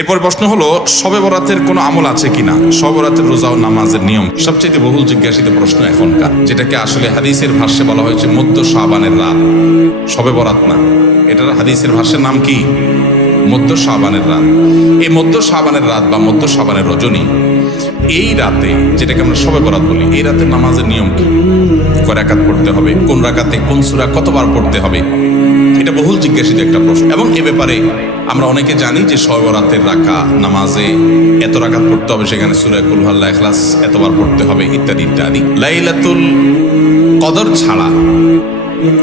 এরপর প্রশ্ন হলো, শবে বরাতের কোনো আমল আছে কিনা, শবে বরাতের রোজা ও নামাজের নিয়ম সবচেয়ে বহুল জিজ্ঞাসিত প্রশ্ন এখনকার, যেটাকে আসলে হাদিসের ভাষ্যে বলা হয়েছে মধ্য শাবানের রাত। শবে বরাত না, এটার হাদিসের ভাষ্যের নাম কি? মধ্য শাবানের রাত। এই মধ্য শাবানের রাত বা মধ্য শাবানের রজনী, এই রাতে যেটাকে আমরা শবে বরাত বলি, এই রাতের নামাজের নিয়ম কি? কয় রাকাত পড়তে হবে, কোন রাকাতে কোন সূরা কতবার পড়তে হবে, এটা বহুল জিজ্ঞাসিত একটা প্রশ্ন। এবং এ ব্যাপারে আমরা অনেকে জানি যে শবে বরাতের নামাজে এত রাকাত পড়তে হবে, সেখানে সূরা কুল হুয়াল্লাহু ইখলাস এতবার পড়তে হবে, ইত্যাদি ইত্যাদি। লাইলাতুল কদর ছাড়া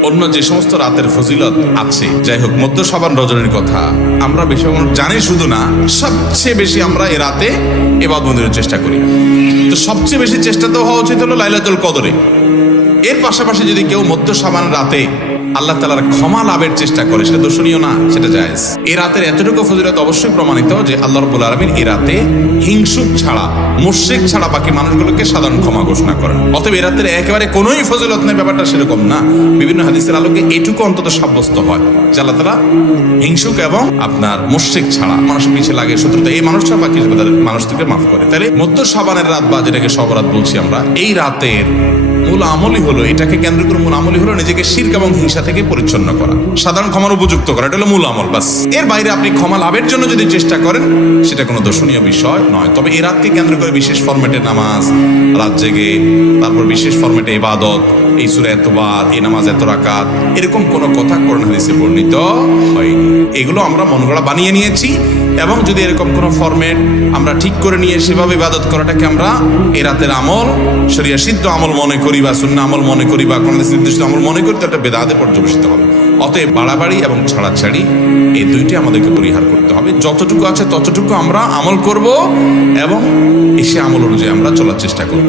অন্য যে সমস্ত রাতের ফজিলত আছে, যাই হোক, মধ্য শাবান রজনীর কথা আমরা বেশি জানি শুধু না, সবচেয়ে বেশি আমরা এ রাতে ইবাদত বন্দেগীর চেষ্টা করি। তো সবচেয়ে বেশি চেষ্টা তো হওয়া উচিত হলো লাইলাতুল কদরে। এর পাশাপাশি যদি কেউ মধ্য শাবান রাতে আল্লাহ তাআলার ক্ষমা লাভের চেষ্টা করে, সেটা দর্শনীয় না, সেটা জায়েজ। এই রাতের এতটুকু ফজিলত অবশ্যই প্রমাণিত যে আল্লাহ রাব্বুল আলামিন এই রাতে হিংসুক ছাড়া, মুশরিক ছাড়া বাকি মানুষগুলোকে সাধারণ ক্ষমা ঘোষণা করেন। অতএব এই রাতের একেবারে কোনোই ফজিলত নেই, ব্যাপারটা সেরকম না। বিভিন্ন হাদিসের আলোকে এটুকু অন্তত সাব্যস্ত হয় যে আল্লাহ তাআলা হিংসুক এবং আপনার মুশরিক ছাড়া, মানুষের পিছিয়ে লাগে শত্রুতা, এই মানুষ ছাড়া বাকি মানুষকে মাফ করে। তাহলে মধ্য শাবানের রাত বা যেটাকে শবে বরাত বলছি আমরা, এই রাতের মূল আমলই হলো, এটাকে কেন্দ্র করে মূল আমলই হলো নিজেকে শিরক এবং হিংসা থেকে পরিচ্ছন্ন করা, সাধারণ ক্ষমার উপযুক্ত করা। এটা হলো মূল আমল, বাস। এর বাইরে আপনি ক্ষমা লাভের জন্য যদি চেষ্টা করেন, সেটা কোনো দর্শনীয় বিষয় নয়। তবে এই রাতকে কেন্দ্র করে বিশেষ ফরম্যাটে নামাজ, রাত জেগে, তারপর বিশেষ ফরম্যাটে ইবাদত, এই সূরা এতবার, এই নামাজ এত রাকাত, এরকম কোনো কথা কোরআন হাদিসে বর্ণিত হয়নি। এগুলো আমরা মন গড়া বানিয়ে নিয়েছি। এবং যদি এরকম কোনো ফরম্যাট আমরা ঠিক করে নিয়ে সেভাবে ইবাদত করাটাকে আমরা এই রাতের আমল, শরিয়া সিদ্ধ আমল মনে করি বা সুন্নাহ আমল মনে করি বা কোনো নির্দিষ্ট আমল মনে করি, তো একটা বেদাতে পর্যবেসিত হবে। অতএব বাড়াবাড়ি এবং ছাড়াছাড়ি এই দুইটি আমাদেরকে পরিহার করতে হবে। যতটুকু আছে ততটুকু আমরা আমল করব এবং এসে আমল অনুযায়ী আমরা চলার চেষ্টা করব।